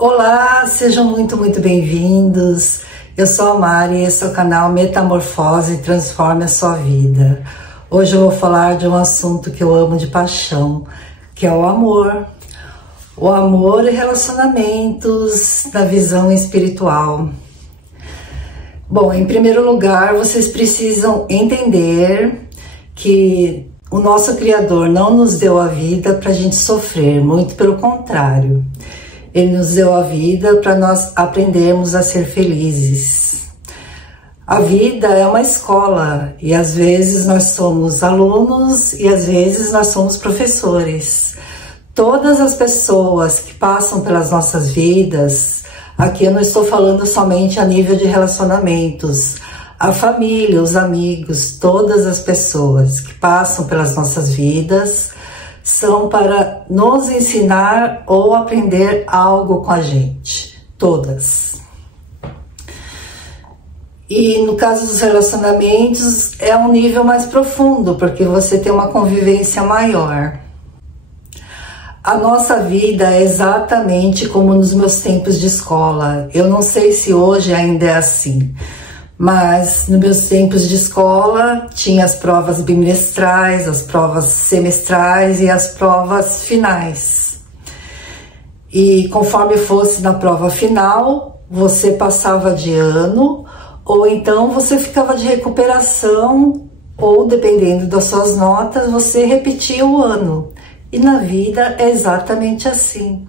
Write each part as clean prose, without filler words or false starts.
Olá, sejam muito bem-vindos. Eu sou a Mari, esse é o canal Metamorfose Transforme a Sua Vida. Hoje eu vou falar de um assunto que eu amo de paixão, que é o amor. O amor e relacionamentos na visão espiritual. Bom, em primeiro lugar, vocês precisam entender que o nosso Criador não nos deu a vida para a gente sofrer, muito pelo contrário. Ele nos deu a vida para nós aprendermos a ser felizes. A vida é uma escola e às vezes nós somos alunos e às vezes nós somos professores. Todas as pessoas que passam pelas nossas vidas, aqui eu não estou falando somente a nível de relacionamentos, a família, os amigos, todas as pessoas que passam pelas nossas vidas são para nos ensinar ou aprender algo com a gente, todas. E no caso dos relacionamentos é um nível mais profundo, porque você tem uma convivência maior. A nossa vida é exatamente como nos meus tempos de escola. Eu não sei se hoje ainda é assim, mas nos meus tempos de escola tinha as provas bimestrais, as provas semestrais e as provas finais. E conforme fosse na prova final, você passava de ano, ou então você ficava de recuperação, ou dependendo das suas notas, você repetia o ano. E na vida é exatamente assim.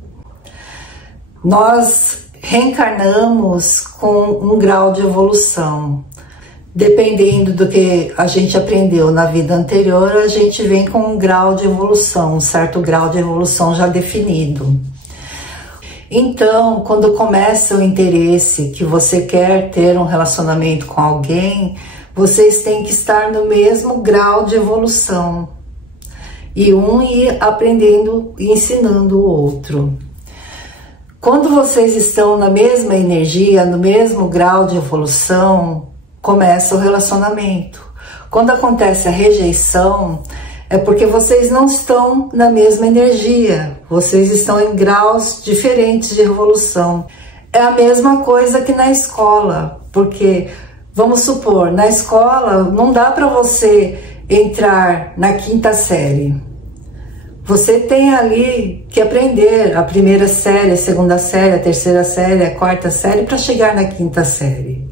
Nós reencarnamos com um grau de evolução. Dependendo do que a gente aprendeu na vida anterior, a gente vem com um grau de evolução, um certo grau de evolução já definido. Então, quando começa o interesse que você quer ter um relacionamento com alguém, vocês têm que estar no mesmo grau de evolução. E um ir aprendendo e ensinando o outro. Quando vocês estão na mesma energia, no mesmo grau de evolução, começa o relacionamento. Quando acontece a rejeição, é porque vocês não estão na mesma energia, vocês estão em graus diferentes de evolução. É a mesma coisa que na escola, porque, vamos supor, na escola não dá para você entrar na quinta série. Você tem ali que aprender a primeira série, a segunda série, a terceira série, a quarta série para chegar na quinta série.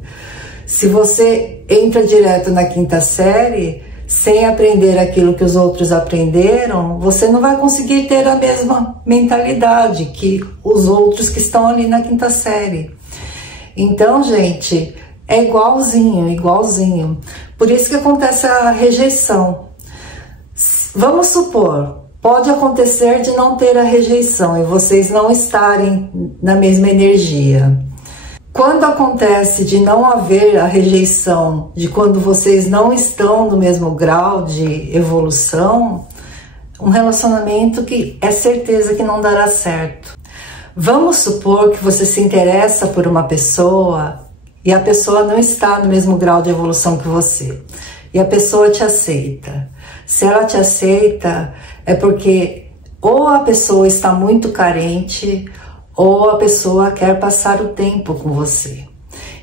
Se você entra direto na quinta série, sem aprender aquilo que os outros aprenderam, você não vai conseguir ter a mesma mentalidade que os outros que estão ali na quinta série. Então, gente, é igualzinho. Por isso que acontece a rejeição. Vamos supor, pode acontecer de não ter a rejeição e vocês não estarem na mesma energia. Quando acontece de não haver a rejeição, de quando vocês não estão no mesmo grau de evolução, um relacionamento que é certeza que não dará certo. Vamos supor que você se interessa por uma pessoa e a pessoa não está no mesmo grau de evolução que você. E a pessoa te aceita. Se ela te aceita, é porque ou a pessoa está muito carente ou a pessoa quer passar o tempo com você.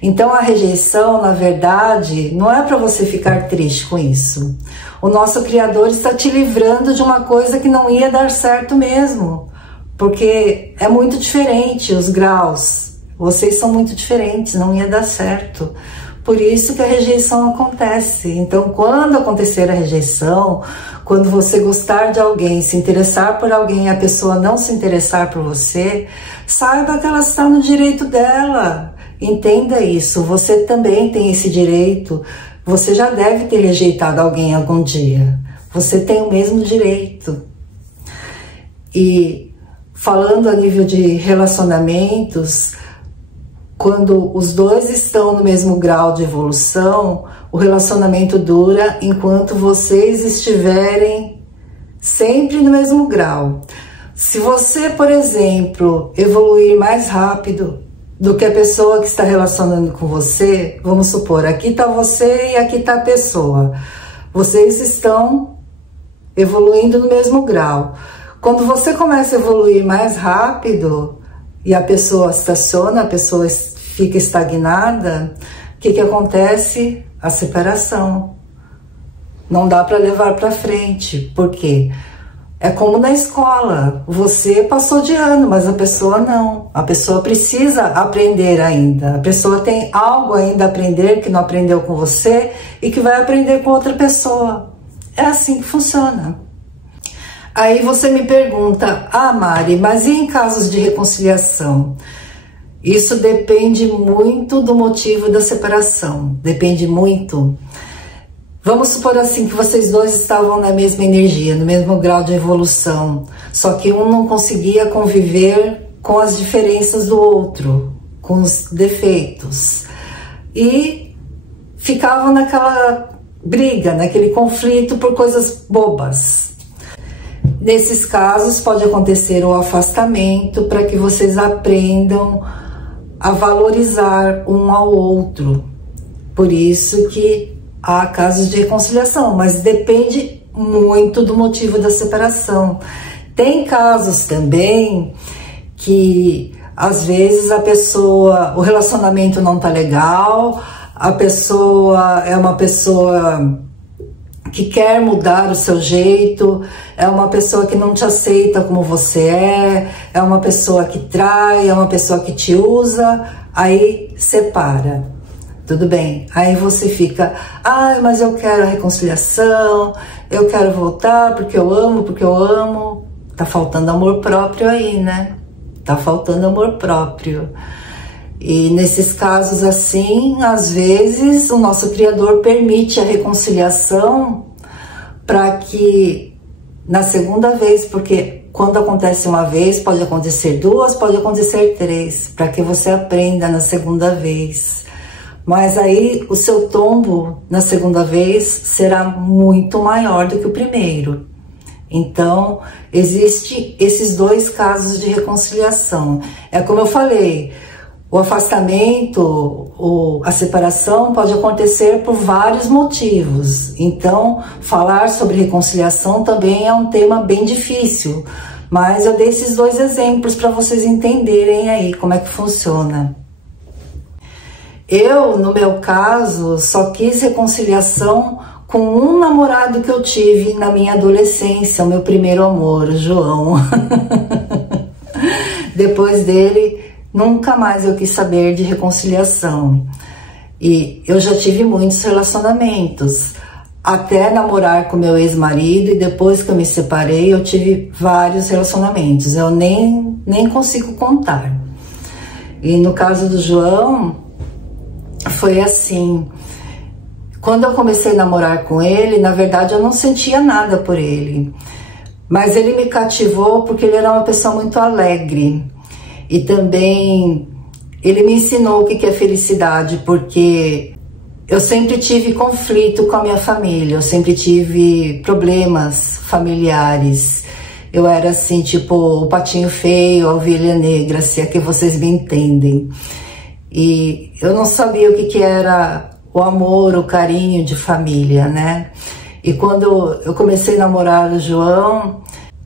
Então a rejeição, na verdade, não é para você ficar triste com isso. O nosso Criador está te livrando de uma coisa que não ia dar certo mesmo, porque é muito diferente os graus. Vocês são muito diferentes, não ia dar certo. Por isso que a rejeição acontece. Então, quando acontecer a rejeição, quando você gostar de alguém, se interessar por alguém e a pessoa não se interessar por você, saiba que ela está no direito dela. Entenda isso. Você também tem esse direito. Você já deve ter rejeitado alguém algum dia. Você tem o mesmo direito. E falando a nível de relacionamentos, quando os dois estão no mesmo grau de evolução, o relacionamento dura enquanto vocês estiverem sempre no mesmo grau. Se você, por exemplo, evoluir mais rápido do que a pessoa que está relacionando com você, vamos supor, aqui está você e aqui está a pessoa. Vocês estão evoluindo no mesmo grau. Quando você começa a evoluir mais rápido, e a pessoa estaciona, a pessoa fica estagnada, o que acontece? A separação. Não dá para levar para frente. Por quê? É como na escola. Você passou de ano, mas a pessoa não. A pessoa precisa aprender ainda. A pessoa tem algo ainda a aprender que não aprendeu com você e que vai aprender com outra pessoa. É assim que funciona. Aí você me pergunta, Mari, mas e em casos de reconciliação? Isso depende muito do motivo da separação. Depende muito. Vamos supor assim que vocês dois estavam na mesma energia, no mesmo grau de evolução, só que um não conseguia conviver com as diferenças do outro, com os defeitos, e ficavam naquela briga, naquele conflito por coisas bobas. Nesses casos pode acontecer o afastamento para que vocês aprendam a valorizar um ao outro. Por isso que há casos de reconciliação, mas depende muito do motivo da separação. Tem casos também que às vezes o relacionamento não tá legal, a pessoa é uma pessoa que quer mudar o seu jeito, é uma pessoa que não te aceita como você é uma pessoa que trai, é uma pessoa que te usa, aí separa. Tudo bem, aí você fica, mas eu quero a reconciliação, eu quero voltar porque eu amo. Tá faltando amor próprio aí, né? Tá faltando amor próprio. E nesses casos assim, às vezes o nosso Criador permite a reconciliação para que na segunda vez, porque quando acontece uma vez, pode acontecer duas, pode acontecer três, para que você aprenda na segunda vez. Mas aí o seu tombo na segunda vez será muito maior do que o primeiro. Então, existem esses dois casos de reconciliação. É como eu falei, o afastamento, a separação pode acontecer por vários motivos. Então, falar sobre reconciliação também é um tema bem difícil. Mas eu dei esses dois exemplos para vocês entenderem aí como é que funciona. Eu, no meu caso, só quis reconciliação com um namorado que eu tive na minha adolescência, o meu primeiro amor, o João. Depois dele, nunca mais eu quis saber de reconciliação. E eu já tive muitos relacionamentos, até namorar com meu ex-marido, e depois que eu me separei, eu tive vários relacionamentos. Eu nem consigo contar. E no caso do João, foi assim, quando eu comecei a namorar com ele, na verdade eu não sentia nada por ele, mas ele me cativou porque ele era uma pessoa muito alegre, e também ele me ensinou o que é felicidade, porque eu sempre tive conflito com a minha família, eu sempre tive problemas familiares, eu era assim, tipo o patinho feio, a ovelha negra, se é que vocês me entendem. E eu não sabia o que era o amor, o carinho de família, né? E quando eu comecei a namorar o João,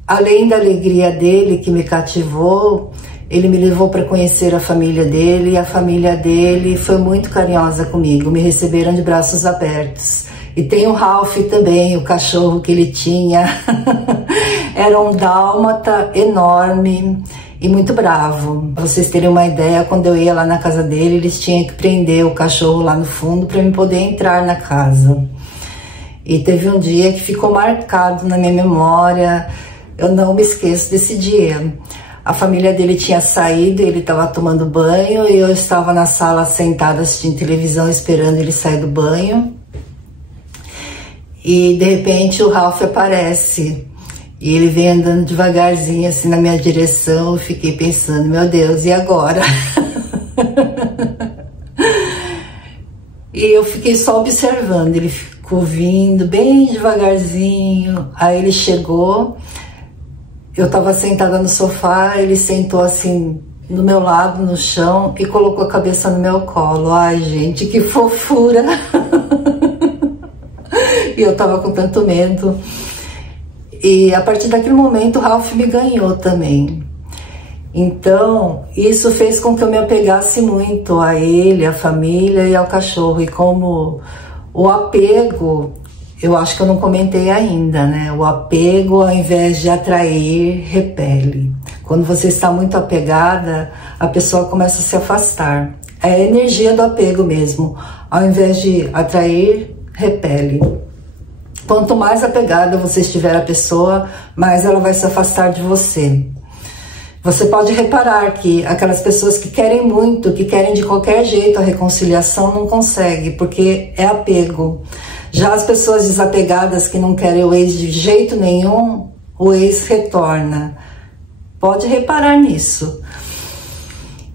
além da alegria dele que me cativou, ele me levou para conhecer a família dele, e a família dele foi muito carinhosa comigo, me receberam de braços abertos. E tem o Ralph também, o cachorro que ele tinha, era um dálmata enorme e muito bravo. Pra vocês terem uma ideia, quando eu ia lá na casa dele, eles tinham que prender o cachorro lá no fundo para eu poder entrar na casa. E teve um dia que ficou marcado na minha memória, eu não me esqueço desse dia. A família dele tinha saído, ele estava tomando banho, e eu estava na sala sentada assistindo televisão, esperando ele sair do banho. E de repente o Ralph aparece. E ele vem andando devagarzinho assim na minha direção. Eu fiquei pensando, meu Deus, e agora? E eu fiquei só observando, ele ficou vindo bem devagarzinho. Aí ele chegou, eu tava sentada no sofá, ele sentou assim do meu lado no chão e colocou a cabeça no meu colo. Ai, gente, que fofura! E eu tava com tanto medo. E a partir daquele momento o Ralph me ganhou também. Então, isso fez com que eu me apegasse muito a ele, à família e ao cachorro. E como o apego, eu acho que eu não comentei ainda, né? O apego, ao invés de atrair, repele. Quando você está muito apegada, a pessoa começa a se afastar. É a energia do apego mesmo. Ao invés de atrair, repele. Quanto mais apegada você estiver à pessoa, mais ela vai se afastar de você. Você pode reparar que aquelas pessoas que querem muito, que querem de qualquer jeito a reconciliação, não conseguem, porque é apego. Já as pessoas desapegadas que não querem o ex de jeito nenhum, o ex retorna. Pode reparar nisso.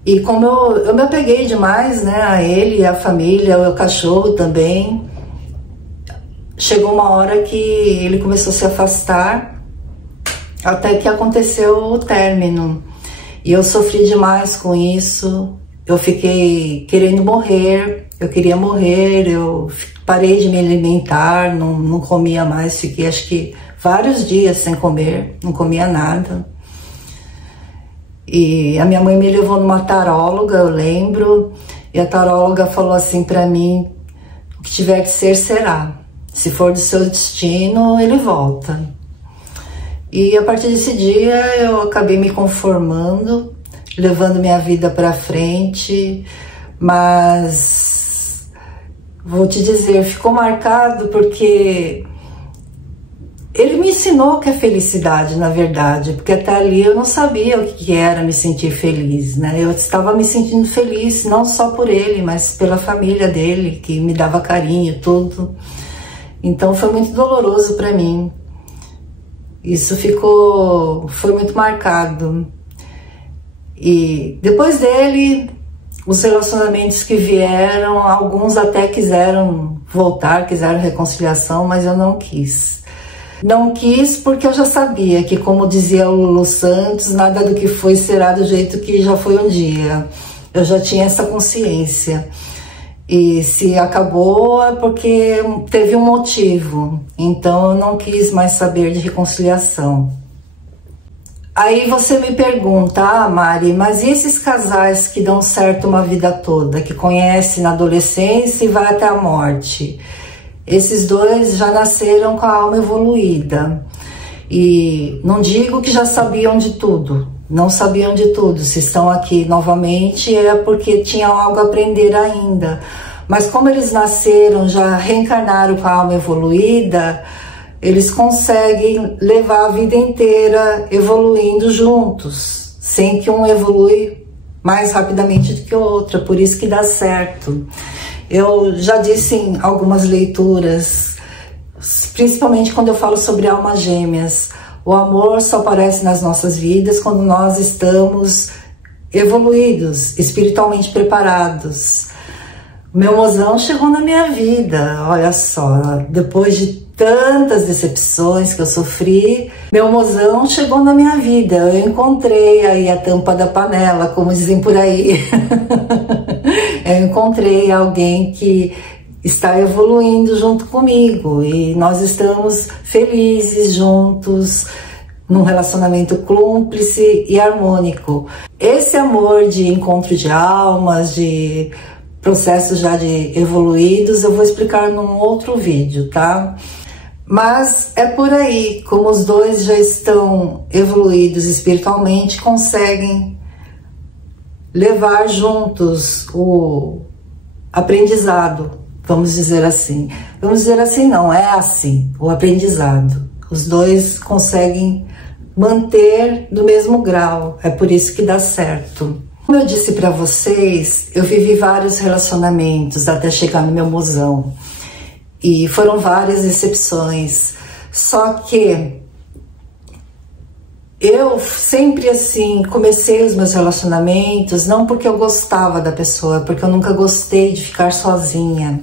E como eu me apeguei demais, né, a ele, a família, o cachorro também, chegou uma hora que ele começou a se afastar, até que aconteceu o término. E eu sofri demais com isso, eu fiquei querendo morrer, eu queria morrer, eu parei de me alimentar, não comia mais, fiquei acho que vários dias sem comer, não comia nada. E a minha mãe me levou numa taróloga, eu lembro, e a taróloga falou assim pra mim: o que tiver que ser, será. Se for do seu destino, ele volta. E a partir desse dia eu acabei me conformando, levando minha vida pra frente, mas vou te dizer, ficou marcado porque ele me ensinou o que é felicidade, na verdade, porque até ali eu não sabia o que era me sentir feliz, né? Eu estava me sentindo feliz, não só por ele, mas pela família dele, que me dava carinho, tudo. Então foi muito doloroso para mim. Isso foi muito marcado. E depois dele, os relacionamentos que vieram, alguns até quiseram voltar, quiseram reconciliação, mas eu não quis. Não quis porque eu já sabia que, como dizia o Lulu Santos, nada do que foi será do jeito que já foi um dia. Eu já tinha essa consciência. E se acabou é porque teve um motivo. Então eu não quis mais saber de reconciliação. Aí você me pergunta: ah, Mari, mas e esses casais que dão certo uma vida toda, que conhecem na adolescência e vai até a morte? Esses dois já nasceram com a alma evoluída. E não digo que já sabiam de tudo, não sabiam de tudo. Se estão aqui novamente é porque tinham algo a aprender ainda. Mas como eles nasceram, já reencarnaram com a alma evoluída, eles conseguem levar a vida inteira evoluindo juntos, sem que um evolui mais rapidamente do que o outro. Por isso que dá certo. Eu já disse em algumas leituras, principalmente quando eu falo sobre almas gêmeas, o amor só aparece nas nossas vidas quando nós estamos evoluídos, espiritualmente preparados. Meu mozão chegou na minha vida, olha só, depois de tantas decepções que eu sofri, meu mozão chegou na minha vida. Eu encontrei aí a tampa da panela, como dizem por aí. Eu encontrei alguém que está evoluindo junto comigo e nós estamos felizes juntos, num relacionamento cúmplice e harmônico. Esse amor de encontro de almas, de processos já de evoluídos, eu vou explicar num outro vídeo, tá? Mas é por aí, como os dois já estão evoluídos espiritualmente, conseguem levar juntos o aprendizado, vamos dizer assim. Vamos dizer assim, não, é assim, o aprendizado. Os dois conseguem manter no mesmo grau, é por isso que dá certo. Como eu disse para vocês, eu vivi vários relacionamentos até chegar no meu mozão. E foram várias decepções. Só que eu sempre assim comecei os meus relacionamentos não porque eu gostava da pessoa, porque eu nunca gostei de ficar sozinha.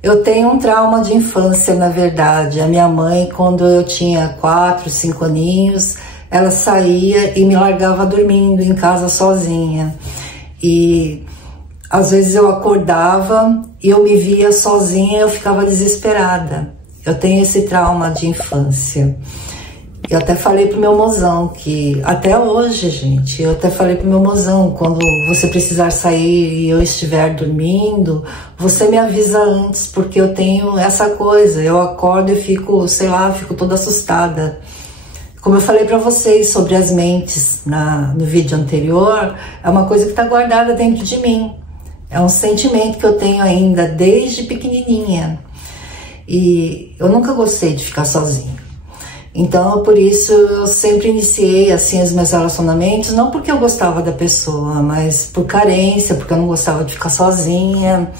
Eu tenho um trauma de infância, na verdade. A minha mãe, quando eu tinha 4, 5 aninhos, ela saía e me largava dormindo em casa sozinha. E às vezes eu acordava e eu me via sozinha e eu ficava desesperada. Eu tenho esse trauma de infância. Eu até falei pro meu mozão que, até hoje, gente, eu até falei pro meu mozão, quando você precisar sair e eu estiver dormindo, você me avisa antes, porque eu tenho essa coisa, eu acordo e fico, sei lá, fico toda assustada. Como eu falei pra vocês sobre as mentes no vídeo anterior, é uma coisa que tá guardada dentro de mim. É um sentimento que eu tenho ainda desde pequenininha. E eu nunca gostei de ficar sozinha. Então, por isso, eu sempre iniciei, assim, os meus relacionamentos, não porque eu gostava da pessoa, mas por carência, porque eu não gostava de ficar sozinha.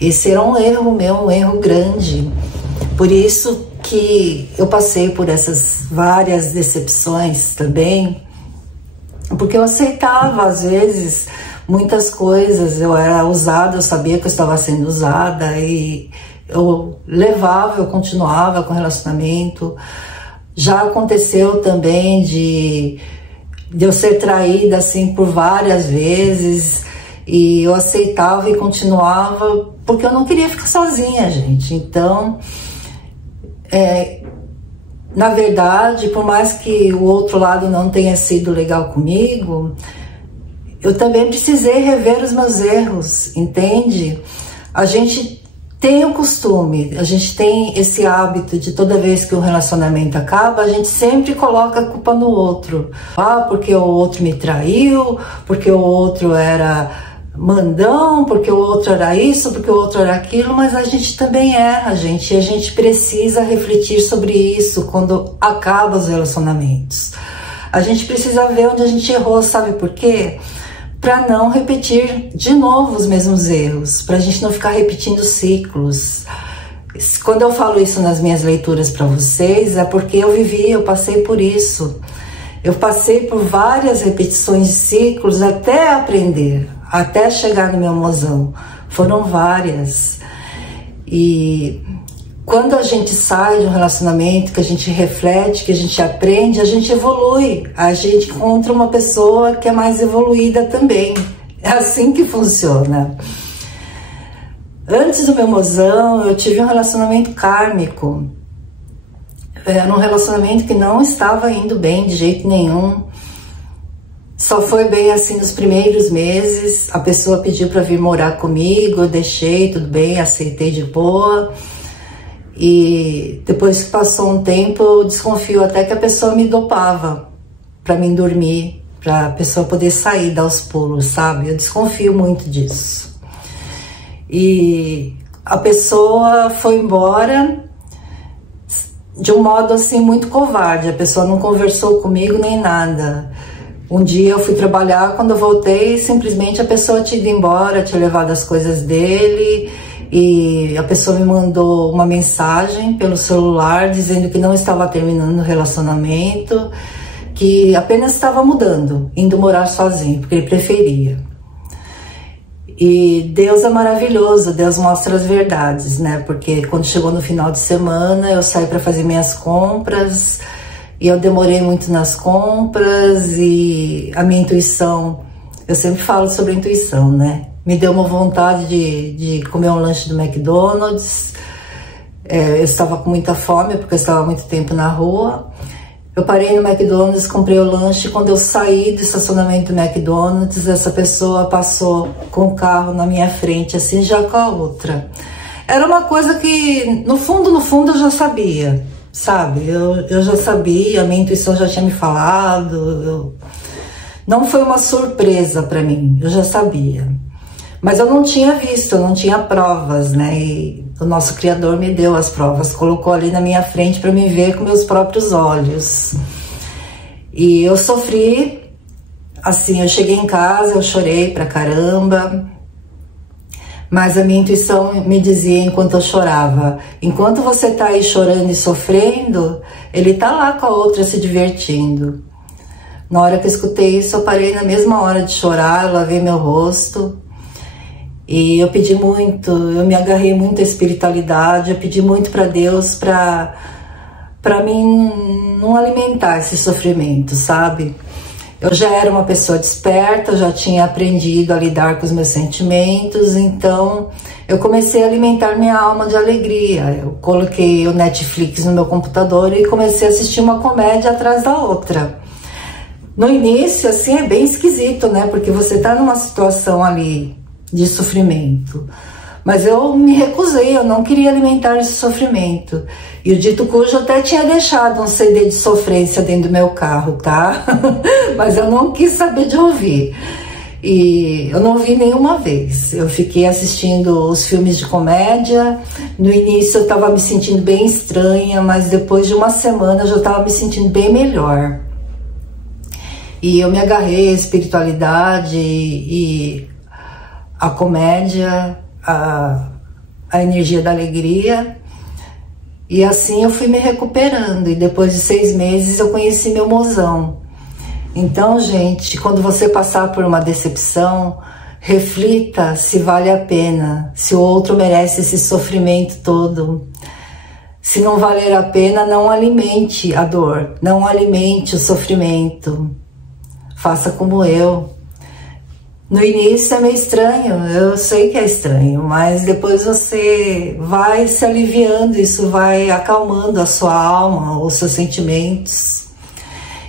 Esse era um erro meu, um erro grande. Por isso que eu passei por essas várias decepções também, porque eu aceitava, às vezes, muitas coisas. Eu era usada, eu sabia que eu estava sendo usada, e eu levava, eu continuava com o relacionamento. Já aconteceu também de eu ser traída assim por várias vezes, e eu aceitava e continuava porque eu não queria ficar sozinha, gente. Então, na verdade, por mais que o outro lado não tenha sido legal comigo, eu também precisei rever os meus erros, entende? A gente tem o costume, a gente tem esse hábito de toda vez que um relacionamento acaba, a gente sempre coloca a culpa no outro. Ah, porque o outro me traiu, porque o outro era mandão, porque o outro era isso, porque o outro era aquilo, mas a gente também erra, gente, e a gente precisa refletir sobre isso quando acabam os relacionamentos. A gente precisa ver onde a gente errou, sabe por quê? Para não repetir de novo os mesmos erros, para a gente não ficar repetindo ciclos. Quando eu falo isso nas minhas leituras para vocês, é porque eu vivi, eu passei por isso. Eu passei por várias repetições de ciclos até aprender, até chegar no meu mozão. Foram várias. E quando a gente sai de um relacionamento, que a gente reflete, que a gente aprende, a gente evolui. A gente encontra uma pessoa que é mais evoluída também. É assim que funciona. Antes do meu mozão, eu tive um relacionamento kármico. Era um relacionamento que não estava indo bem de jeito nenhum. Só foi bem assim nos primeiros meses. A pessoa pediu para vir morar comigo, eu deixei, tudo bem, aceitei de boa. E depois que passou um tempo, eu desconfio até que a pessoa me dopava para mim dormir, para a pessoa poder sair, dar os pulos, sabe? Eu desconfio muito disso. E a pessoa foi embora de um modo assim muito covarde. A pessoa não conversou comigo nem nada. Um dia eu fui trabalhar, quando eu voltei, simplesmente a pessoa tinha ido embora, tinha levado as coisas dele. E a pessoa me mandou uma mensagem pelo celular dizendo que não estava terminando o relacionamento, que apenas estava mudando, indo morar sozinho, porque ele preferia. E Deus é maravilhoso, Deus mostra as verdades, né? Porque quando chegou no final de semana, eu saí para fazer minhas compras, e eu demorei muito nas compras, e a minha intuição, eu sempre falo sobre a intuição, né? Me deu uma vontade de comer um lanche do McDonald's. Eu estava com muita fome, porque eu estava muito tempo na rua. Eu parei no McDonald's, comprei o lanche. Quando eu saí do estacionamento do McDonald's, essa pessoa passou com o carro na minha frente, assim, já com a outra. Era uma coisa que, no fundo, eu já sabia, sabe? Eu já sabia, a minha intuição já tinha me falado. Não foi uma surpresa para mim, eu já sabia. Mas eu não tinha visto, eu não tinha provas, né? E o nosso Criador me deu as provas, colocou ali na minha frente para me ver com meus próprios olhos. E eu sofri, assim, eu cheguei em casa, eu chorei pra caramba, mas a minha intuição me dizia enquanto eu chorava, enquanto você tá aí chorando e sofrendo, ele tá lá com a outra se divertindo. Na hora que eu escutei isso, eu parei na mesma hora de chorar, eu lavei meu rosto. E eu pedi muito, eu me agarrei muito à espiritualidade, eu pedi muito para Deus para mim não alimentar esse sofrimento, sabe? Eu já era uma pessoa desperta, eu já tinha aprendido a lidar com os meus sentimentos, então eu comecei a alimentar minha alma de alegria. Eu coloquei o Netflix no meu computador e comecei a assistir uma comédia atrás da outra. No início, assim, é bem esquisito, né? Porque você tá numa situação ali de sofrimento. Mas eu me recusei, eu não queria alimentar esse sofrimento. E o dito cujo até tinha deixado um CD de sofrência dentro do meu carro, tá? Mas eu não quis saber de ouvir. E eu não ouvi nenhuma vez. Eu fiquei assistindo os filmes de comédia. No início eu estava me sentindo bem estranha, mas depois de uma semana eu já estava me sentindo bem melhor. E eu me agarrei à espiritualidade e à comédia, a energia da alegria, e assim eu fui me recuperando, e depois de 6 meses eu conheci meu mozão. Então, gente, quando você passar por uma decepção, reflita se vale a pena, se o outro merece esse sofrimento todo. Se não valer a pena, não alimente a dor, não alimente o sofrimento. Faça como eu. No início é meio estranho, eu sei que é estranho, mas depois você vai se aliviando, isso vai acalmando a sua alma, os seus sentimentos.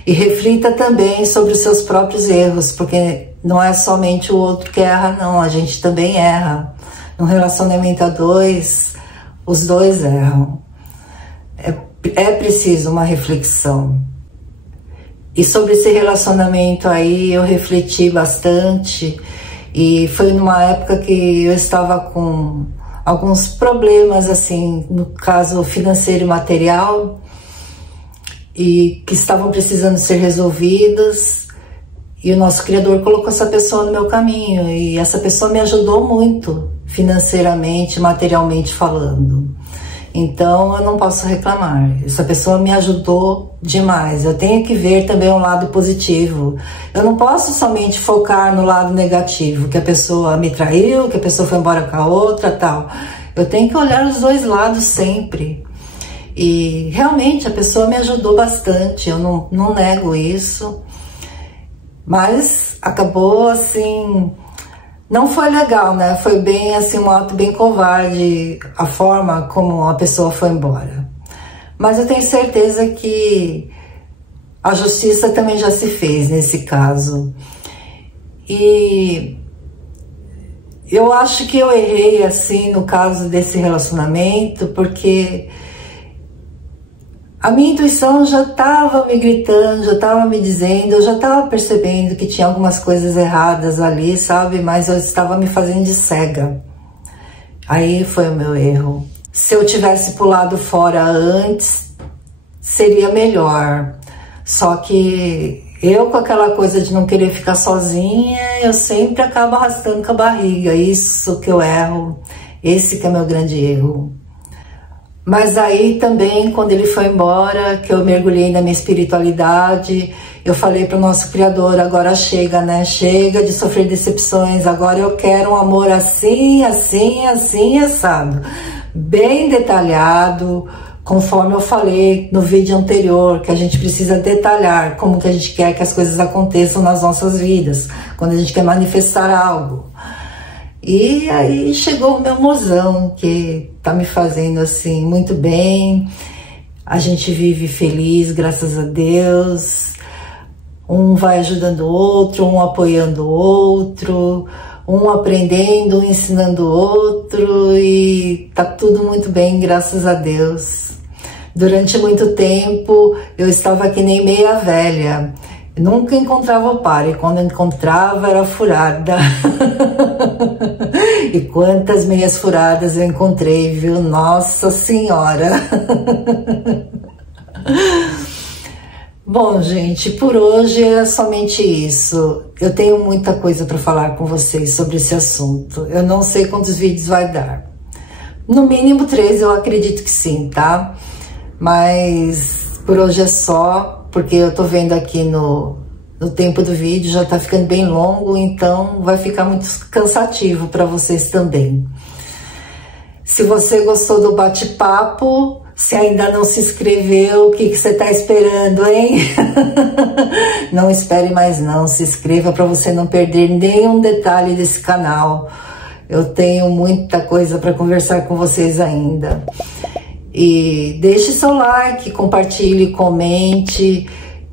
E reflita também sobre os seus próprios erros, porque não é somente o outro que erra, não, a gente também erra. No relacionamento a dois, os dois erram. É preciso uma reflexão. E sobre esse relacionamento aí eu refleti bastante, e foi numa época que eu estava com alguns problemas, assim, no caso financeiro e material, e que estavam precisando ser resolvidos, e o nosso Criador colocou essa pessoa no meu caminho, e essa pessoa me ajudou muito, financeiramente, materialmente falando. Então eu não posso reclamar, essa pessoa me ajudou demais. Eu tenho que ver também um lado positivo. Eu não posso somente focar no lado negativo, que a pessoa me traiu, que a pessoa foi embora com a outra, tal. Eu tenho que olhar os dois lados sempre. E realmente a pessoa me ajudou bastante, eu não nego isso. Mas acabou assim... Não foi legal, né? Foi bem assim, um ato bem covarde, a forma como a pessoa foi embora. Mas eu tenho certeza que a justiça também já se fez nesse caso. E eu acho que eu errei assim no caso desse relacionamento, porque a minha intuição já estava me gritando, já estava me dizendo, eu já estava percebendo que tinha algumas coisas erradas ali, sabe? Mas eu estava me fazendo de cega. Aí foi o meu erro. Se eu tivesse pulado fora antes, seria melhor. Só que eu, com aquela coisa de não querer ficar sozinha, eu sempre acabo arrastando com a barriga. Isso que eu erro, esse que é meu grande erro. Mas aí também, quando ele foi embora, que eu mergulhei na minha espiritualidade, eu falei para o nosso Criador, agora chega, né? Chega de sofrer decepções, agora eu quero um amor assim, assim, assim, assado. Bem detalhado, conforme eu falei no vídeo anterior, que a gente precisa detalhar como que a gente quer que as coisas aconteçam nas nossas vidas, quando a gente quer manifestar algo. E aí chegou o meu mozão, que tá me fazendo assim muito bem. A gente vive feliz, graças a Deus. Um vai ajudando o outro, um apoiando o outro, um aprendendo, um ensinando o outro, e tá tudo muito bem, graças a Deus. Durante muito tempo eu estava que nem meia velha. Nunca encontrava o par, e quando encontrava era furada. E quantas meias furadas eu encontrei, viu? Nossa Senhora! Bom, gente, por hoje é somente isso. Eu tenho muita coisa para falar com vocês sobre esse assunto. Eu não sei quantos vídeos vai dar. No mínimo 3, eu acredito que sim, tá? Mas por hoje é só. Porque eu tô vendo aqui no tempo do vídeo, já tá ficando bem longo, então vai ficar muito cansativo para vocês também. Se você gostou do bate-papo, Se ainda não se inscreveu, o que você está esperando, hein? Não espere mais não, se inscreva para você não perder nenhum detalhe desse canal. Eu tenho muita coisa para conversar com vocês ainda. E deixe seu like, compartilhe, comente.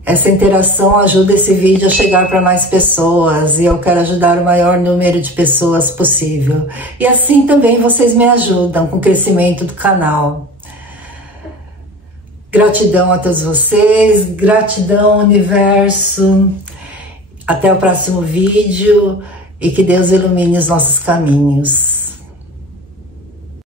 Essa interação ajuda esse vídeo a chegar para mais pessoas e eu quero ajudar o maior número de pessoas possível. E assim também vocês me ajudam com o crescimento do canal. Gratidão a todos vocês, gratidão universo. Até o próximo vídeo e que Deus ilumine os nossos caminhos.